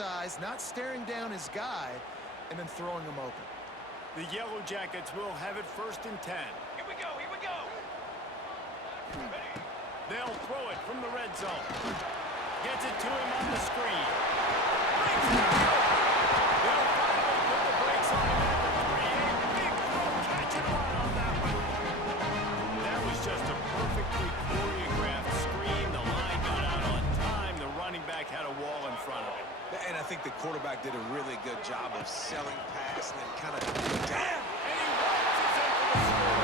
his eyes, not staring down his guy, and then throwing him open. The Yellow Jackets will have it 1st and 10. Here we go, here we go. Ready. They'll throw it from the red zone. Gets it to him on the screen. Breaks it. They'll finally put the brakes on him at the 3. A big throw, catch and run on that one. That was just a perfectly choreographed screen. The line got out on time. The running back had a wall in front of him. And I think the quarterback did a really good job of selling past and then kind of down. And he launches it for the score.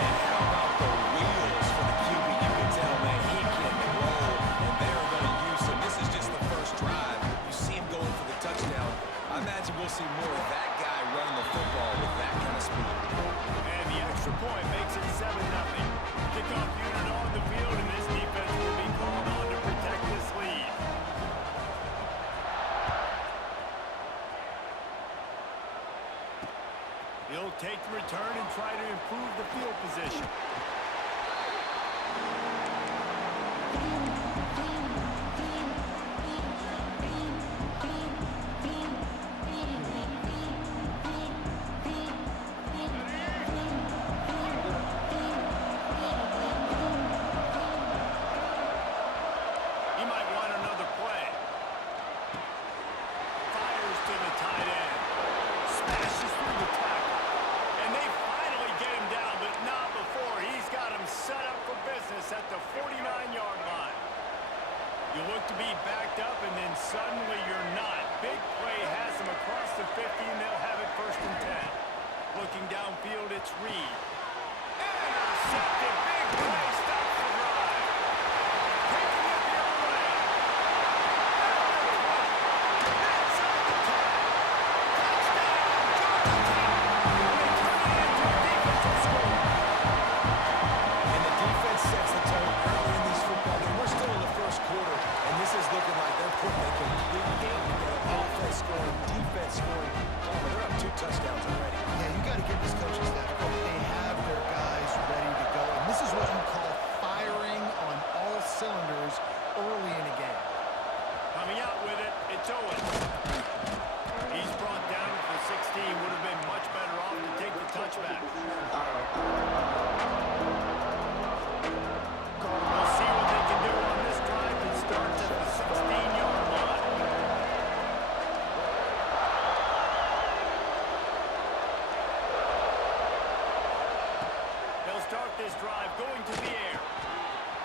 And how about the wheels for the QB? You can tell, man, he can roll, and they're going to use him. This is just the first drive. You see him going for the touchdown. I imagine we'll see more of that guy running the football with that kind of speed. And the extra point makes it 7-0. Kickoff unit on the field, and this defense will be called on to protect this lead. He'll take the return and try to improve the field position. He might want another play. Fires to the tight end. Smashes through the tackle. And they finally get him down, but not before. He's got him set up for business at the 49-yard line. You look to be backed up, and then suddenly you're not. Big play has him across the 50, and they'll have it 1st and 10. Looking downfield, it's Reed. Intercepted. Big play. Stops the drive. Taking it the other way. Inside the 10. Touchdown. And the defense sets the tone early in these football games. We're still in the first quarter, and this is looking like they're putting a complete game together. Offense scoring, defense scoring. They're up 2 touchdowns already. Yeah, you got to give this coaching staff credit. They have their guys ready to go. And this is what you call firing on all cylinders early in a game. Coming out with it, it's Owens. He's brought down at the 16. Would have been much better off to take the touchback. We'll see what they can do on this drive that starts at the 16-yard line. They'll start this drive going to the air.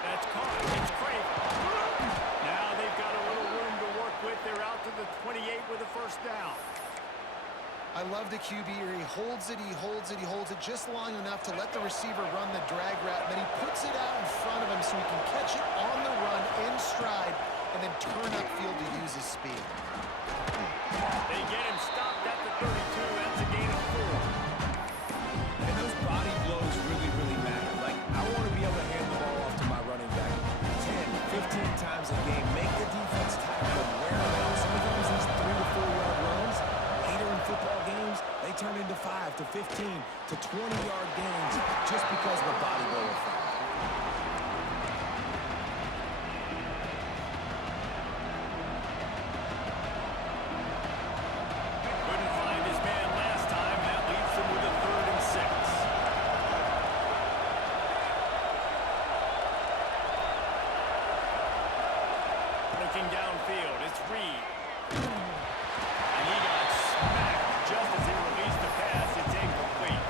That's caught. It's Craven. Now they've got a little room to work with. They're out to the 28 with a 1st down. I love the QB here. He holds it, he holds it, he holds it just long enough to let the receiver run the drag route. Then he puts it out in front of him so he can catch it on the run in stride and then turn upfield to use his speed. They get him stopped at the 32. That's a gain of 4. And those body blows really, really matter. Like, I want to be able to hand the ball off to my running back 10, 15 times a game. Make the defense tackle and wear them out. Sometimes these 3 to 4 yard runs, later in football games, they turn into 5 to 15 to 20-yard gains just because of the body blow effect. Couldn't find his man last time. That leaves him with a 3rd and 6. Looking downfield, it's Reed. And he got smacked just as he released the pass. It's incomplete.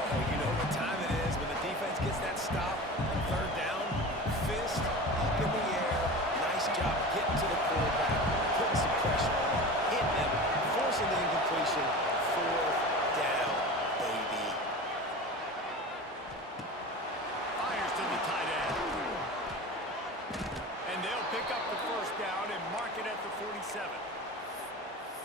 Oh, you know what time it is when the defense gets that stop on 3rd down. Fist up in the air. Nice job getting to the quarterback, putting some pressure on him, hitting him, forcing the incompletion. 4th down, baby. Fires to the tight end. And they'll pick up the 1st down and mark it at the 47.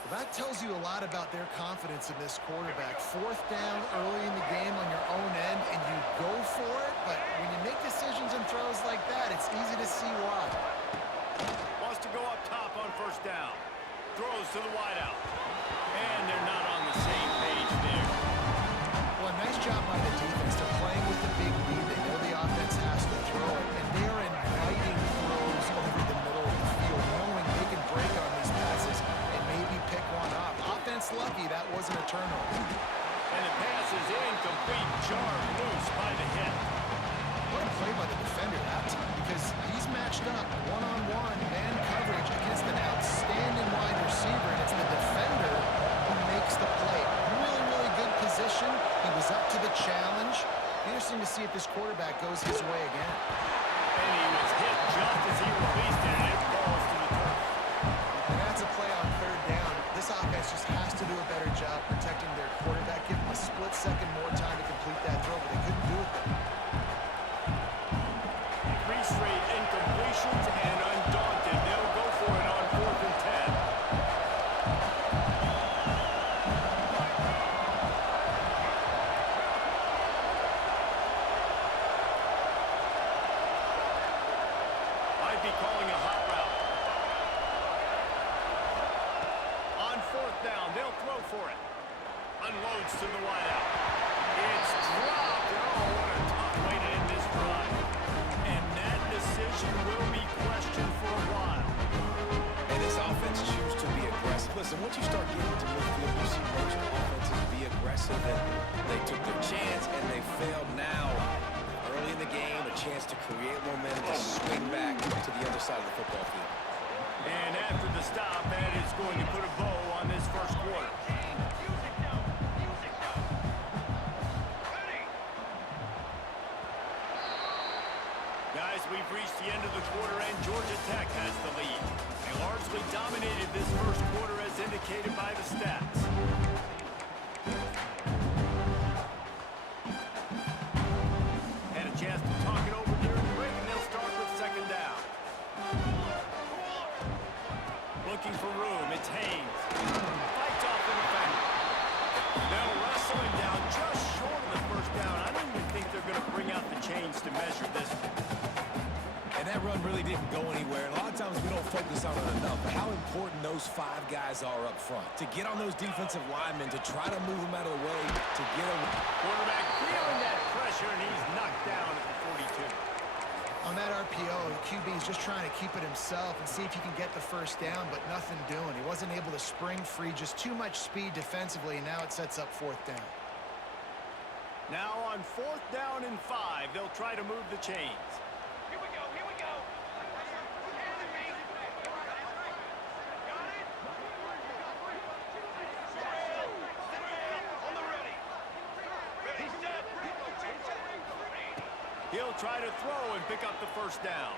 Well, that tells you a lot about their confidence in this quarterback. 4th down early in the game on your own end, and you go for it, but when you make decisions and throws like that, it's easy to see why. Wants to go up top on 1st down. Throws to the wideout. And they're not on the same page there. Well, nice job by the defense. They're playing with the big lead. They know the offense has to throw it, and they're inviting quarterback goes his way again. And he was hit just as he released it, and it falls to the turf. And that's a play on third down. This offense just has to do a better job protecting their quarterback. Give him a split second more time to complete that throw, but they couldn't do it there. 3 straight incompletions, and undaunted, they'll go for it on 4th and 10. Might be calling a hot route. On 4th down, they'll throw for it. Unloads to the wideout. It's dropped. Oh, what a tough way to end this drive. And that decision will be questioned for a while. And this offense choose to be aggressive. Listen, once you start getting to midfield, you see most offenses be aggressive, and they took their chance, and they failed now. Early in the game, a chance to create momentum, to swing back to the other side of the football field. And after the stop, that is going to put a bow on this first quarter. Guys, we've reached the end of the quarter, and Georgia Tech has the lead. They largely dominated this first quarter as indicated by the stats. Had a chance to talk it over during the break, and they'll start with 2nd down. Looking for room, it's Haynes. Fights off the defender. They'll wrestle him down just short of the first down. I don't even think they're going to bring out the chains to measure this one. And that run really didn't go anywhere. And a lot of times we don't focus on it enough, but how important those 5 guys are up front. To get on those defensive linemen, to try to move them out of the way, to get them. Quarterback feeling that pressure, and he's knocked down at the 42. On that RPO, the QB is just trying to keep it himself and see if he can get the first down, but nothing doing. He wasn't able to spring free, just too much speed defensively, and now it sets up 4th down. Now on 4th down and 5, they'll try to move the chains. Here we go, here we go. On the ready. Ready, set. He'll try to throw and pick up the first down.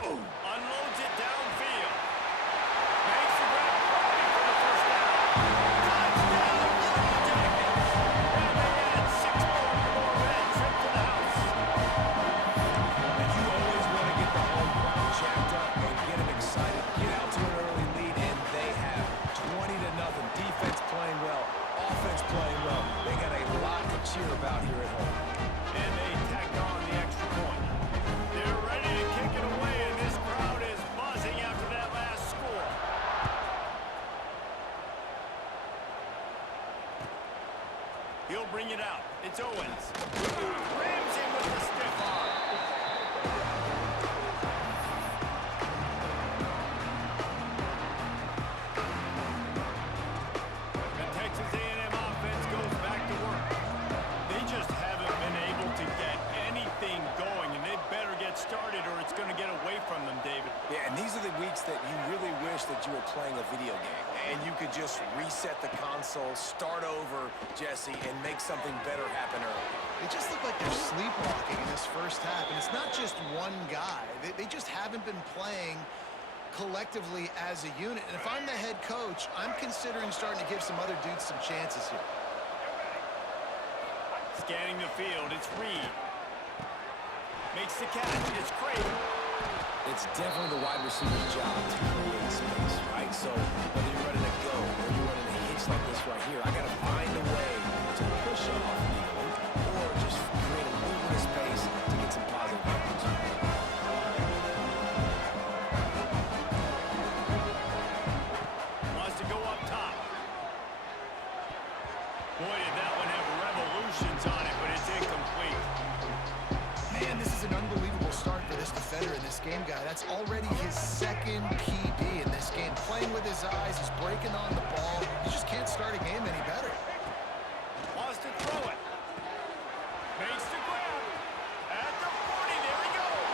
Unloads it downfield. Makes the grab for the first down. Touchdown, Blue Jackets. And they add 6 more men trip to the house. And you always want to get the home crowd jacked up and get them excited. Get out to an early lead, and they have 20-0. Defense playing well, offense playing well. They got a lot to cheer about here at home. And they tacked on the extra point. They're ready to kick it away, and this crowd is buzzing after that last score. He'll bring it out. It's Owens. Rams him with the stiff arm. The Texas A&M offense goes back to work. They just haven't been able to get anything going, and they better get started or it's going to get away from them, David. Yeah, and these are the weeks that you really wish that you were playing a video game and you could just reset the console, start over, Jesse, and make something better happen early. They just look like they're sleepwalking in this first half, and it's not just one guy. They just haven't been playing collectively as a unit. And if I'm the head coach, I'm considering starting to give some other dudes some chances here. Scanning the field, it's Reed. Makes the catch, it's Craven. It's definitely the wide receiver's job to create space, right? So whether you're running a go or you're running a hitch like this right here, I got to find a way to push off Neal or just create a little bit of space to get some positive yards. Wants to go up top. Boy, did that one have revolutions on it, but it's incomplete. Man, this is an unbelievable start for this defender in this game, guy. That's already his 2nd PB in this game. Playing with his eyes, he's breaking on the ball. You just can't start a game any better. Wants to throw it. Makes the grab. At the 40, there he goes.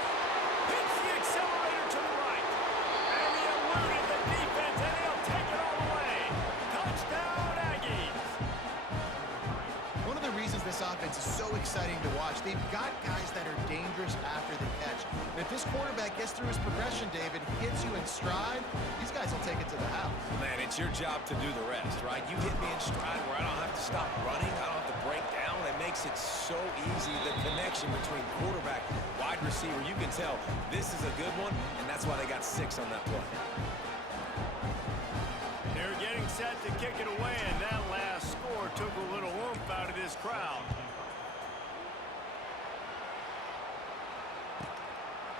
Hits the accelerator to the right. And he eluded the defense, and he'll take it all the way. Touchdown, Aggies. One of the reasons this offense is so exciting to watch. They've got guys that are dangerous after the catch. And if this quarterback gets through his progression, David, hits you in stride, these guys will take it to the house. Man, it's your job to do the rest, right? You hit me in stride where I don't have to stop running. I don't have to break down. It makes it so easy. The connection between quarterback, wide receiver, you can tell this is a good one, and that's why they got 6 on that play. They're getting set to kick it away, and that last score took a little oomph out of this crowd.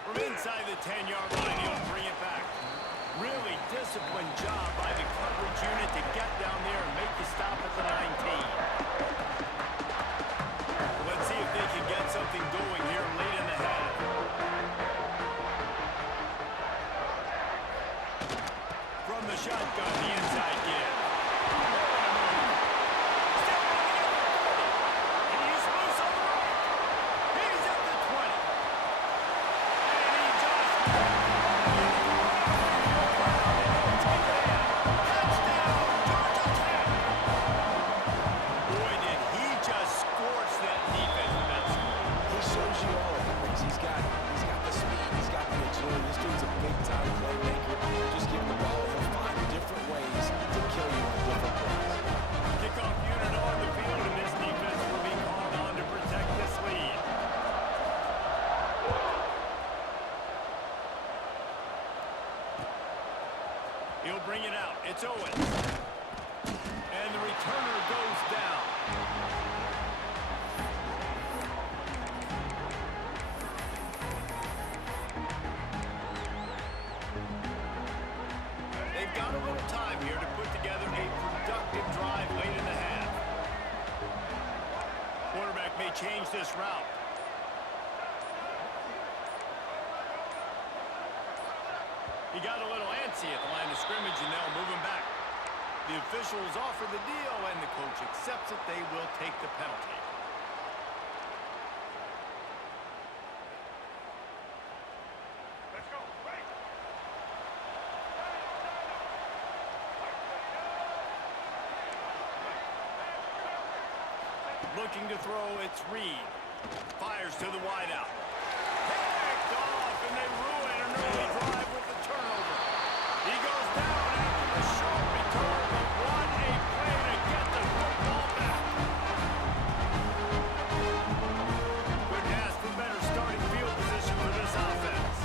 From inside the 10-yard line, he'll bring it back. Really disciplined job by the coverage unit to get down there and make the stop at the 19. Let's see if they can get something going here late in the half. From the shotgun, the inside give. Still running at the 30. And he's loose on the right. He's at the 20. And he just... Touchdown, Georgia Tech. Boy, did he just scorch that defense with that score. He shows you all of the things. He's got the speed. He's got the agility. This dude's a big-time playmaker. Just give him the ball. He'll find different ways to kill you on different plays. Kickoff unit on the field, and this defense will be called on to protect this lead. He'll bring it out. It's Owens. And the returner goes down. They've got a little time here to put together a productive drive late in the half. Quarterback may change this route. He got a little antsy at the line of scrimmage, and they'll move him back. The officials offer the deal, and the coach accepts it. They will take the penalty. Let's go. Ready. Looking to throw, it's Reed. Fires to the wideout. Picked off, and they ruin an early drive with the turnover. He goes down after the short return, but what a play to get the football back. Couldn't ask for better starting field position for this offense.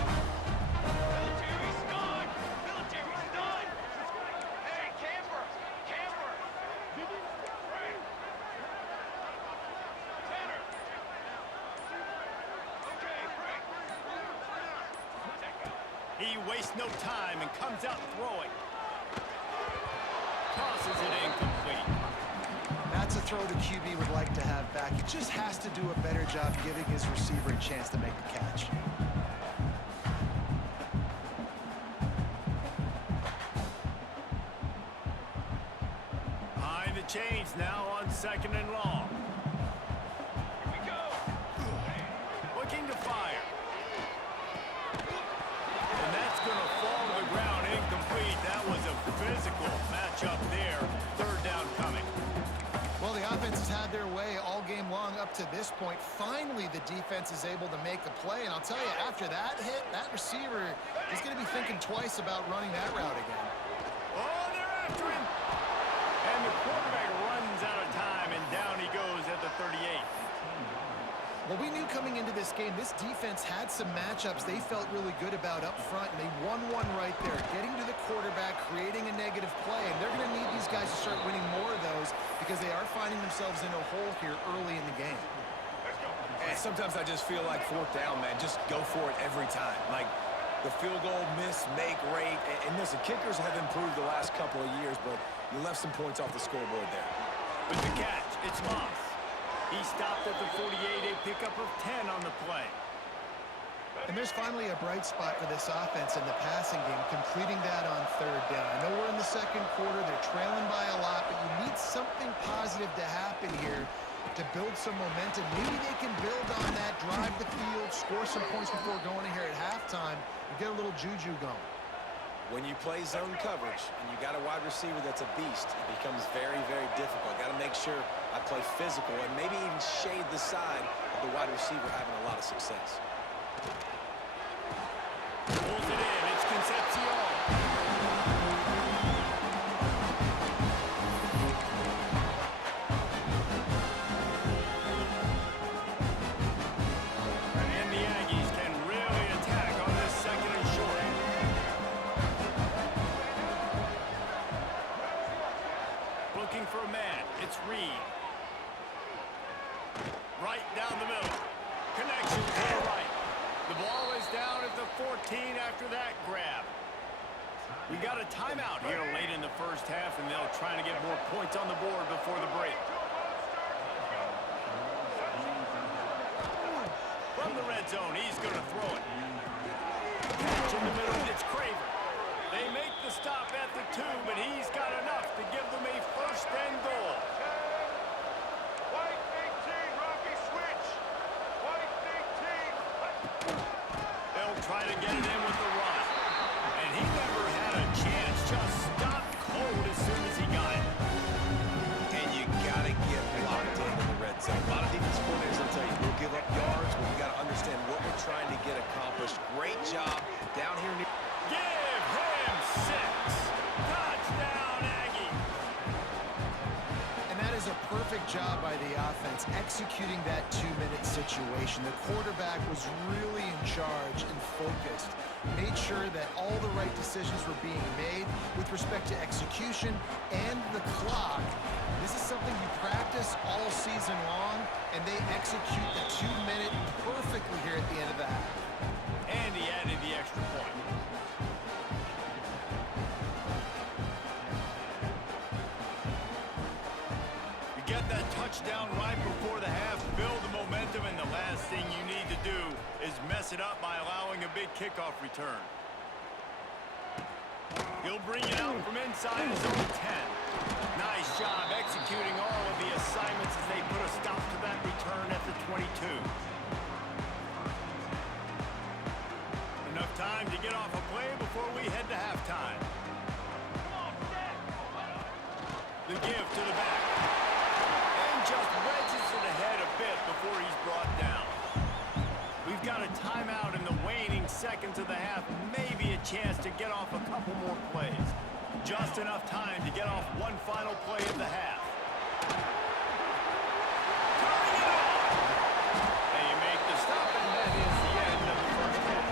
Military's done. Military's done. Hey, camper. Camper. Right. Tanner. Okay, break. He wastes no time and comes out throwing. Tosses it incomplete. That's a throw the QB would like to have back. He just has to do a better job giving his receiver a chance to make the catch. Behind the chains now on 2nd and long. Here we go. Looking to fire. And that's going to fall to the ground incomplete. That was a physical matchup there. 3rd down coming. Well, the offense has had their way all game long up to this point. Finally, the defense is able to make a play. And I'll tell you, after that hit, that receiver is going to be thinking twice about running that route again. Oh, they're after him. And the quarterback runs out of time, and down he goes at the 38. Well, we knew coming into this game, this defense had some matchups they felt really good about up front, and they won one right there, getting to the quarterback, creating a negative play, and they're going to need these guys to start winning more of those because they are finding themselves in a hole here early in the game. Let's go. And sometimes I just feel like 4th down, man. Just go for it every time. Like the field goal miss, make rate. And listen, kickers have improved the last couple of years, but you left some points off the scoreboard there. With the catch, it's Moss. He stopped at the 48, a pickup of 10 on the play. And there's finally a bright spot for this offense in the passing game, completing that on 3rd down. I know we're in the 2nd quarter. They're trailing by a lot, but you need something positive to happen here to build some momentum. Maybe they can build on that, drive the field, score some points before going in here at halftime, and get a little juju going. When you play zone coverage and you got a wide receiver that's a beast, it becomes very, very difficult. Got to make sure I play physical and maybe even shade the side of the wide receiver having a lot of success. Pulls it in. It's Concepcion. And the Aggies can really attack on this second and short. Looking for a man. It's Reed. Right down the middle. Connection to the right. The ball is down at the 14 after that grab. We got a timeout here late in the first half, and they'll try to get more points on the board before the break. From the red zone, he's going to throw it. Catch in the middle, it's Craver. They make the stop at the 2, but he's got enough to give them a first and goal. White 18, Rocky switch. White 18. They'll try to get it in with the run. And he never had a chance, just stopped cold as soon as he got it. And you got to get locked in the red zone. A lot of defensive coordinators will tell you, we'll give up yards, but we got to understand what we're trying to get accomplished. Great job down here near. Give him 6. Touchdown, Aggie. And that is a perfect job by the offense, executing that 2-minute situation. The quarterback was really in charge and focused, made sure that all the right decisions were being made with respect to execution and the clock. This is something you practice all season long, and they execute the 2-minute perfectly here at the end of the half. And he added the extra point. You get that touchdown right before the half, build the momentum, and the last thing you need to do is mess it up by allowing a big kickoff return. He'll bring it out from inside his own 10. Nice job executing all of the assignments as they put a stop to that return at the 22. Enough time to get off a play before we head to halftime. The give to the back. And just wedges it ahead a bit before he's brought down. We've got a timeout in the waning seconds of the half. Maybe a chance to get off a couple more plays. Just enough time to get off one final play of the half. Turning it on! And you make the stop, and that is the end of the first half.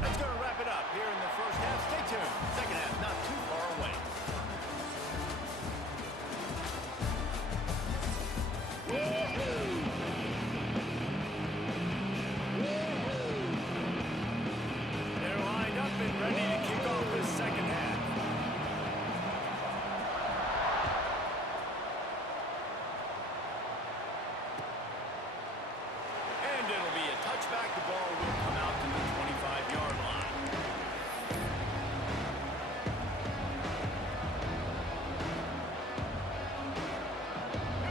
That's going to wrap it up here in the first half. Stay tuned. Second half not too far away. They're lined up and ready to kick off this second half. And it'll be a touchback. The ball will come out to the 25-yard line.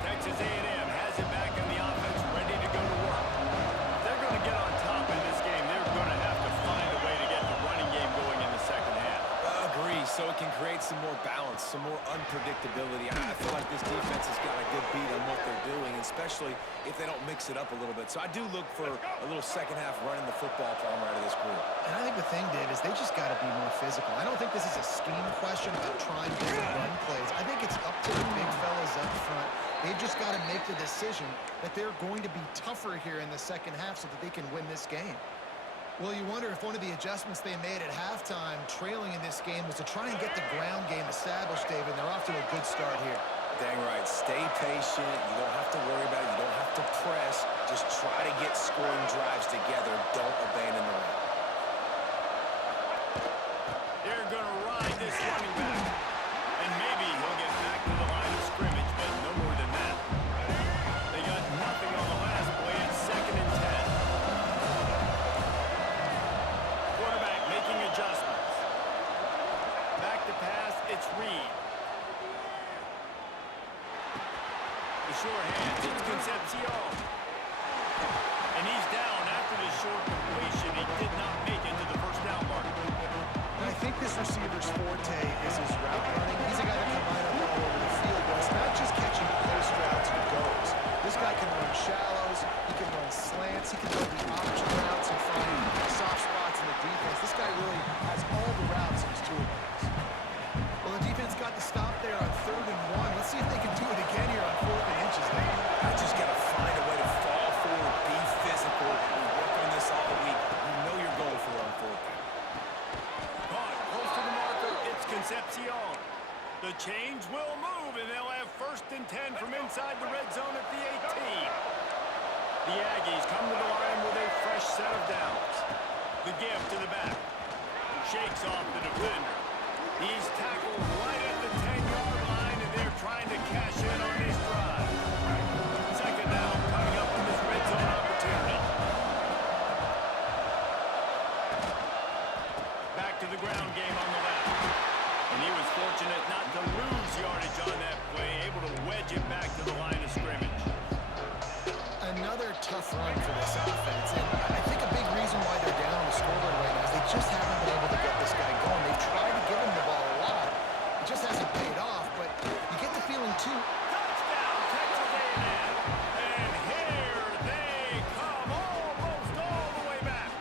Texas A&M has it back in the offense, ready to go to work. If they're going to get on top in this game, they're going to have to find a way to get the running game going in the second half. Agree, so it can create some more balance, some more unpredictability. I feel like this defense has got a good beat on what they're doing, especially if they don't mix it up a little bit. So I do look for a little second half running the football from out of this group. And I think the thing, Dave, is they just got to be more physical. I don't think this is a scheme question about trying to run plays. I think it's up to the big fellas up front. They've just got to make the decision that they're going to be tougher here in the second half so that they can win this game. Well, you wonder if one of the adjustments they made at halftime, trailing in this game, was to try and get the ground game established, David. They're off to a good start here. Dang right. Stay patient. You don't have to worry about it. You don't have to press. Just try to get scoring drives together. Don't abandon the run. They're going to ride this running back. And maybe he'll get back to the line of scrimmage, but no more than that. They got nothing on the last play. It's 2nd and 10. Quarterback making adjustments. Back to pass, it's Reed. The short hands, it's Concepcion. And he's down after the short completion. He did not make it to the first down mark. I think this receiver's forte is his route running. He's a guy that can line up all over the field, but it's not just catching post routes and goes. This guy can run shallows, he can run slants, he can go the option routes and find soft spots in the defense. This guy really has all the routes in his toolbox. Well, the defense got the stop there on 3rd and 1. Let's see if they can do it again here on 4th and inches there. I just got to find a way to fall forward, be physical. We work on this all week. You know you're going for it on 4th down. Caught close to the marker. It's Concepcion. The chains will move, and they'll have 1st and 10 from inside the red zone at the 18. The Aggies come to the line with a fresh set of downs. The give to the back. Shakes off the defender. He's tackled right at the 10-yard line, and they're trying to cash in on this drive. 2nd down coming up in this red zone opportunity. Back to the ground game on the left. And he was fortunate not to lose yardage on that play, able to wedge it back to the line of scrimmage. Another tough run for this offense, and I think a big reason why they're down on the scoreboard right now is they just haven't been able to get this guy going. They've tried to give him the ball a lot. It just hasn't paid off, but you get the feeling, too, Touchdown, Texas A&M. And here they come almost all the way back.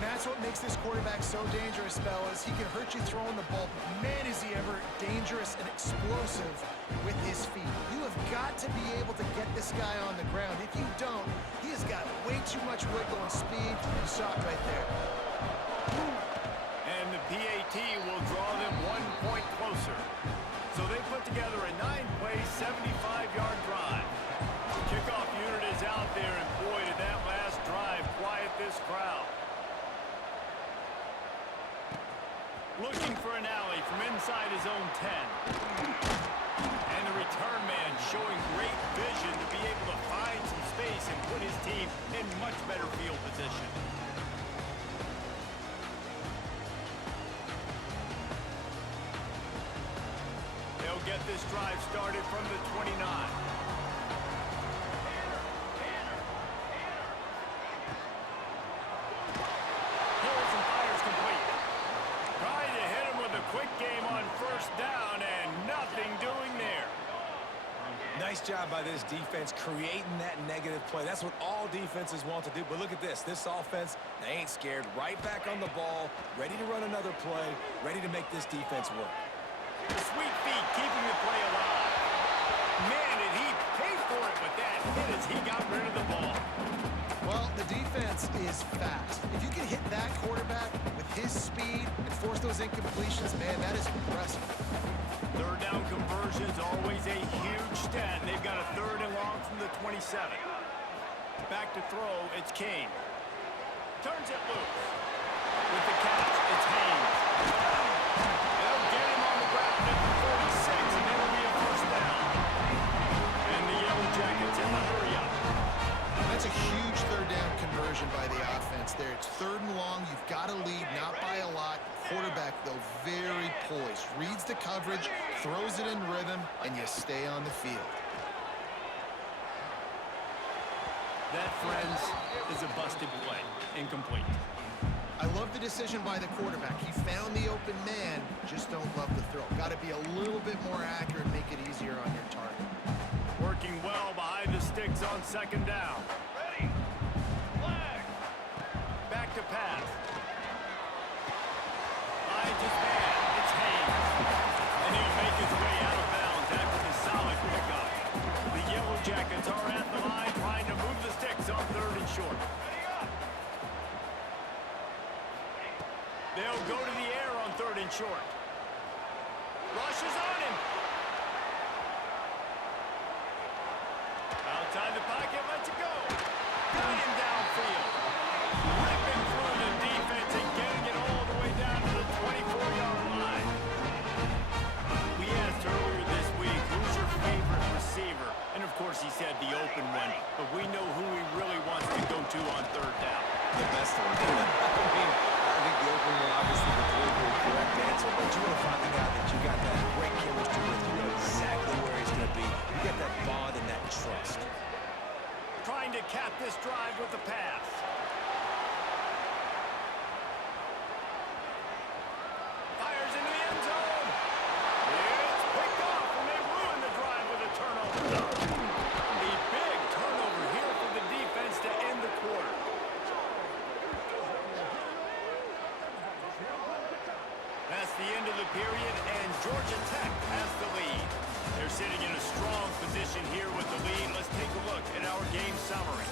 and that's what makes this quarterback so dangerous, fellas. He can hurt you throwing the ball, but man, is he ever dangerous and explosive with his feet. You have got to be able to get this guy on the ground. If you don't, he has got way too much wiggle and speed. You saw it right there. And the PAT will draw them 1 point closer. So they put together a 9-play, 75-yard drive. The kickoff unit is out there, and boy, did that last drive quiet this crowd. Looking for an alley from inside his own 10. And the return man showing great vision to be able to find some space and put his team in much better field position. They'll get this drive started from the 29. Pulls and fires complete. Trying to hit him with a quick game on 1st down, and nothing doing there. Nice job by this defense creating that negative play. That's what all defenses want to do. But look at this. This offense, they ain't scared. Right back on the ball, ready to run another play, ready to make this defense work. The sweet feet keeping the play alive. Man, did he pay for it with that hit as he got rid of the ball. Well, the defense is fast. If you can hit that quarterback with his speed and force those incompletions, man, that is impressive. 3rd down conversions, always a huge stat. They've got a 3rd and long from the 27. Back to throw, it's Kane. Turns it loose. With the catch, it's Haynes. They'll get him on the ground at the 46, and it'll be a 1st down. And the Yellow Jackets in the hurry-up. That's a huge 3rd down conversion by the offense there. It's 3rd and long. You've got to lead, not by a lot. Quarterback, though, very poised. Reads the coverage, throws it in rhythm, and you stay on the field. That, friends, is a busted play. Incomplete. I love the decision by the quarterback. He found the open man, just don't love the throw. Got to be a little bit more accurate, make it easier on your target. Working well behind the sticks on 2nd down. Ready. Flag. Back to pass. Finds his man. It's Haynes. And he'll make his way out of bounds after the solid pickup. The Yellow Jackets are at the line trying to move the sticks on 3rd and short. Ready up. They'll go to the air on 3rd and short. Rushes on him. Outside the pocket, lets it go. Got him downfield. Ripping through the defense and getting it all the way down to the 24-yard line. We asked earlier this week, who's your favorite receiver? And of course he said the open one, but we know who he really wants to go to on 3rd down. The best one. I think the open one, obviously, the very correct answer, but you want to find the guy that you got that great chemistry with. You know exactly where he's going to be. You got that bond and that trust. Trying position here with the lead. Let's take a look at our game summary.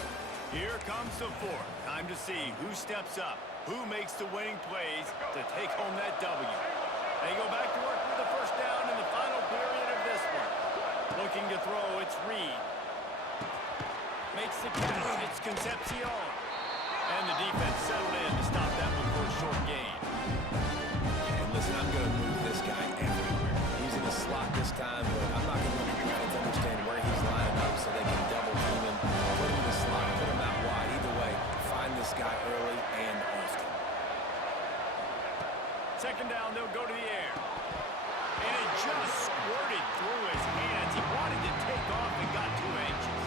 Here comes the fourth. Time to see who steps up, who makes the winning plays to take home that W. They go back to work with the first down in the final period of this one. Looking to throw, it's Reed. Makes the catch, it's Concepcion. And the defense settled in to stop that one for a short gain. And listen, I'm going to move this guy everywhere. He's in the slot this time, but I'm not going to let the defense understand where he's lining up so they can double team him, put him in the slot, put him out wide. Either way, find this guy early and often. Second down, they'll go to the air. And it just squirted through his hands. He wanted to take off and got too anxious.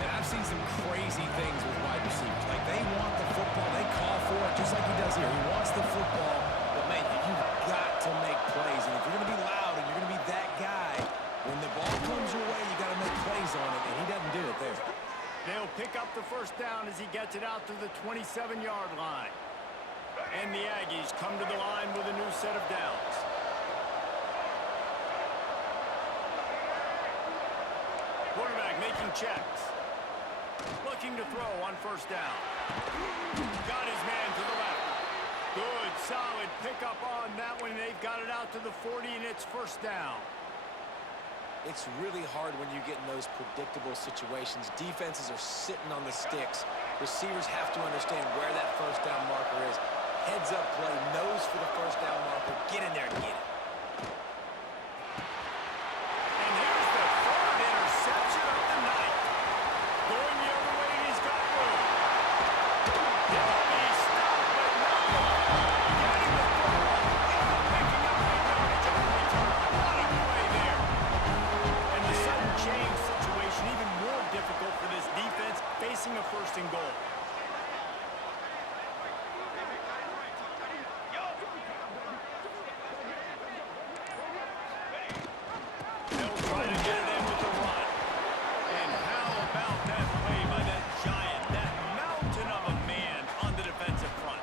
And I've seen some crazy things with wide receivers. Like, they want the football. They call for it just like he does here. He wants the football. But, man, you've got to make plays. And if you're going to be loud and you're going to be that guy, when the ball comes your way, you got to make plays on it. And he doesn't do it there. They'll pick up the first down as he gets it out to the 27-yard line. And the Aggies come to the line with a new set of downs. Quarterback making checks. Looking to throw on first down. Got his man to the left. Good, solid pickup on that one. They've got it out to the 40, and it's first down. It's really hard when you get in those predictable situations. Defenses are sitting on the sticks. Receivers have to understand where that first down marker is. Heads up play, nose for the first down marker. Get in there and get it. And here's the third interception of the night. Going the other way, and he's got room. He'll be stopped, but not getting the football. Picking up the yardage on the return. What a play there. And the sudden change situation even more difficult for this defense facing a first and goal. They'll try to get it in with the run. And how about that play by that giant, that mountain of a man on the defensive front?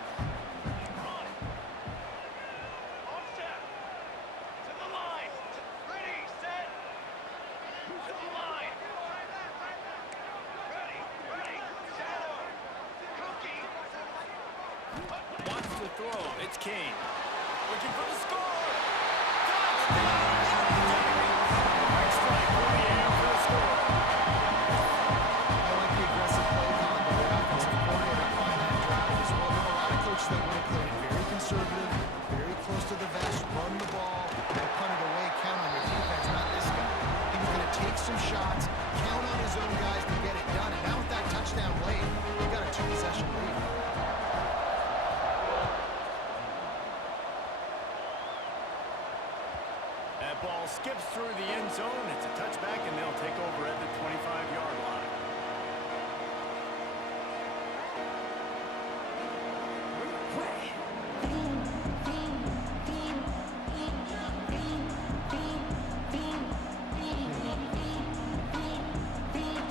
All set. To the line. Ready, set. To the line. Ready, shadow. Cookie. Wants to throw. It's Kane. Looking for the score. Touchdown! Quick strike for the air for the score. I like the aggressive play calling by the offensive coordinator on that drive as well. There are a lot of coaches that want to play very conservative, very close to the vest, run the ball, and punt it away, count on your defense, not this guy. He was going to take some shots, count on his own guys to get it done, and now with that touchdown late, you've got a two-possession lead. That ball skips through the end zone. It's a touchback, and they'll take over at the 25-yard line.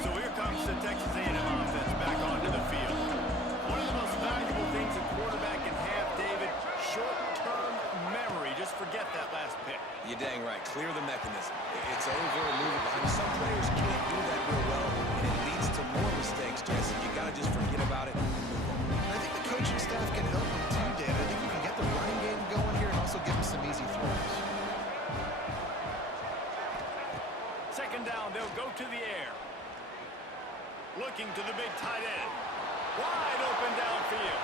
So here comes the Texas A&M offense back onto the field. One of the most valuable things a quarterback can have, David, short-term memory. Just forget that last pick. You're dang right. Clear the mechanism. It's over and move it behind. Some players can't do that real well, and it leads to more mistakes, Jesse. You got to just forget about it and move on. I think the coaching staff can help him too, David. I think you can get the running game going here and also give him some easy throws. Second down, they'll go to the air. Looking to the big tight end. Wide open downfield.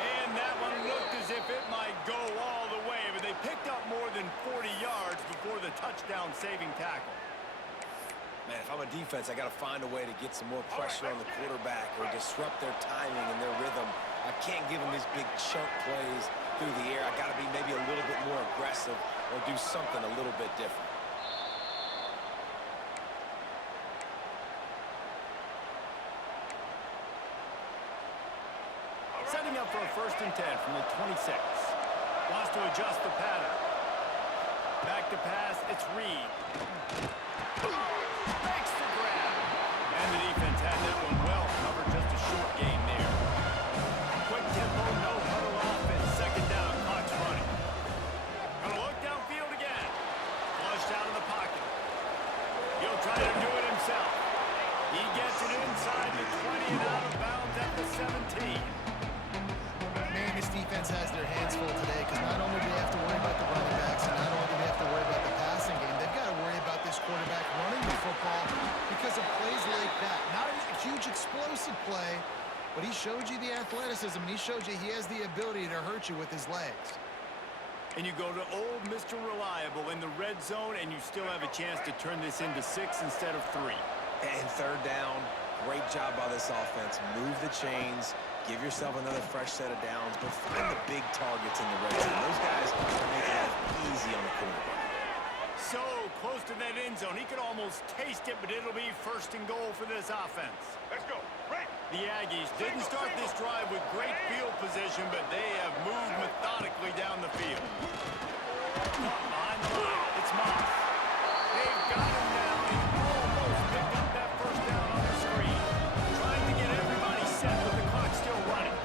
And that one looked as if it might go all the way, but they picked up more than 40 yards before the touchdown-saving tackle. Man, if I'm a defense, I got to find a way to get some more pressure on the quarterback or disrupt their timing and their rhythm. I can't give them these big chunk plays through the air. I got to be maybe a little bit more aggressive or do something a little bit different. Setting up for a 1st and 10 from the 26. Wants to adjust the pattern. Back to pass, it's Reed. Makes the grab. And the defense had that one well covered, just a short gain there. Quick tempo, no huddle offense. Second down, clock's running. Gonna look downfield again. Flushed out of the pocket. try to do it himself. He gets it inside the 20 and out of bounds at the 17. Man, this defense has their hands full today because not only do they have to worry about the running backs and not only do they have to worry about the passing game, they've got to worry about this quarterback running the football because of plays like that. Not a huge explosive play, but he showed you the athleticism. He showed you he has the ability to hurt you with his legs. And you go to old Mr. Reliable in the red zone, and you still have a chance to turn this into 6 instead of 3. And third down, great job by this offense. Move the chains, give yourself another fresh set of downs, but find the big targets in the red zone. Those guys are making life easy on the quarterback. So close to that end zone. He could almost taste it, but it'll be first and goal for this offense. Let's go. Right. The Aggies didn't start this drive with great field position, but they have moved methodically down the field. Behind the line, it's Moss. They've got him now. He almost picked up that first down on the screen. Trying to get everybody set with the clock still running.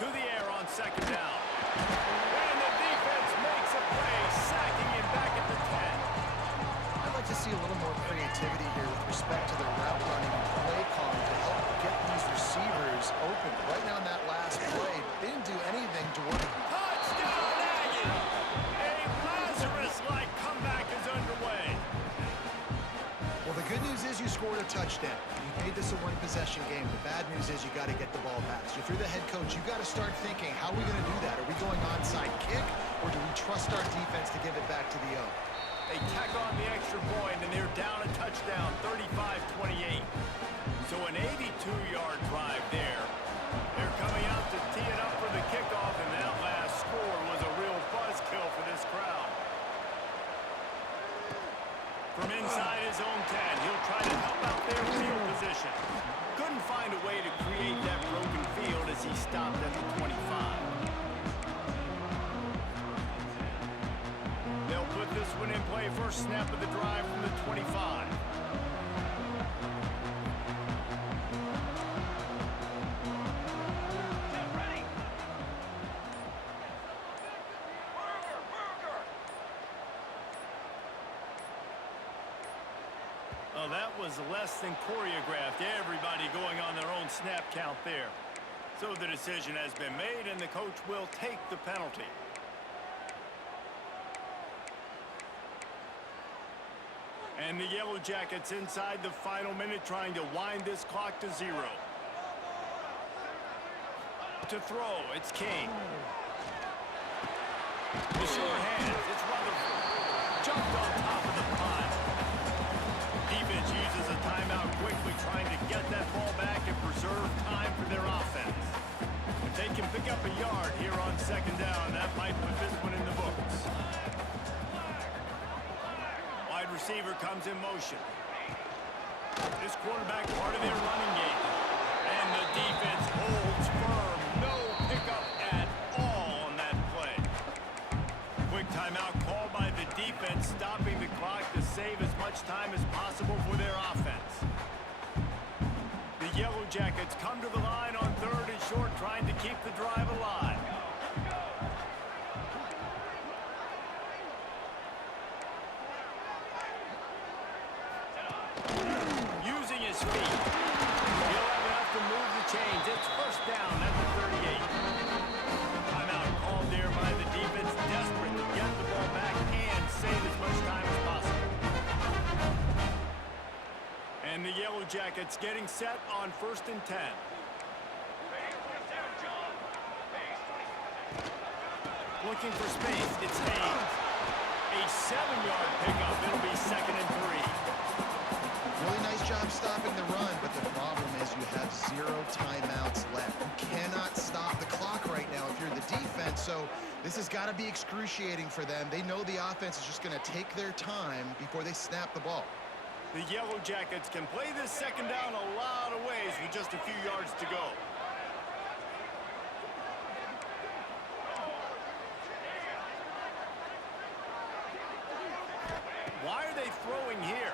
To the air on second down. And the defense makes a play, sacking him back at the 10. I'd like to see a little more creativity here with respect to their route running and play calling to help get these receivers open. Right now in that last play, they didn't do anything to work. Touchdown, Aggies! A Lazarus-like comeback is underway. Well, the good news is you scored a touchdown. You made this a one-possession game. The bad news is you got to get the ball back. So if you're the head coach, you got to start thinking, how are we going to do that? Are we going onside kick, or do we trust our defense to give it back to the O? They tack on the extra point, and they're down a touchdown, 35-28. So an 82-yard drive there. They're coming out to tee it up for the kickoff, and that last score was a real buzzkill for this crowd. From inside his own 10, he'll try to help out their field position. Couldn't find a way to create that broken field as he stopped at the 25. They'll put this one in play first snap of the drive from the 25. Ready. Oh, that was less than choreographed. Everybody going on their own snap count there. So the decision has been made, and the coach will take the penalty. And the Yellow Jackets inside the final minute trying to wind this clock to 0. To throw, it's King. The short hands, it's Rutherford. Jumped on top of the pile. Defense uses a timeout quickly trying to get that ball back and preserve time for their offense. If they can pick up a yard here on second down, that might put this one in the books. Wide receiver comes in motion. This quarterback part of their running game. And the defense holds firm. No pickup at all on that play. Quick timeout called by the defense, stopping the clock to save as much time as possible for their offense. The Yellow Jackets come to the line on third and short, trying to keep the drive alive. Using his feet. He'll have enough to move the chains. It's first down at the 38. Timeout called there by the defense, desperate to get the ball back and save as much time as possible. And the Yellow Jackets getting set on first and 10. Looking for space, it's Hayes. A 7-yard pickup, it'll be second and 3. Really nice job stopping the run, but the problem is you have 0 timeouts left. You cannot stop the clock right now if you're the defense, so this has got to be excruciating for them. They know the offense is just going to take their time before they snap the ball. The Yellow Jackets can play this second down a lot of ways with just a few yards to go. Why are they throwing here?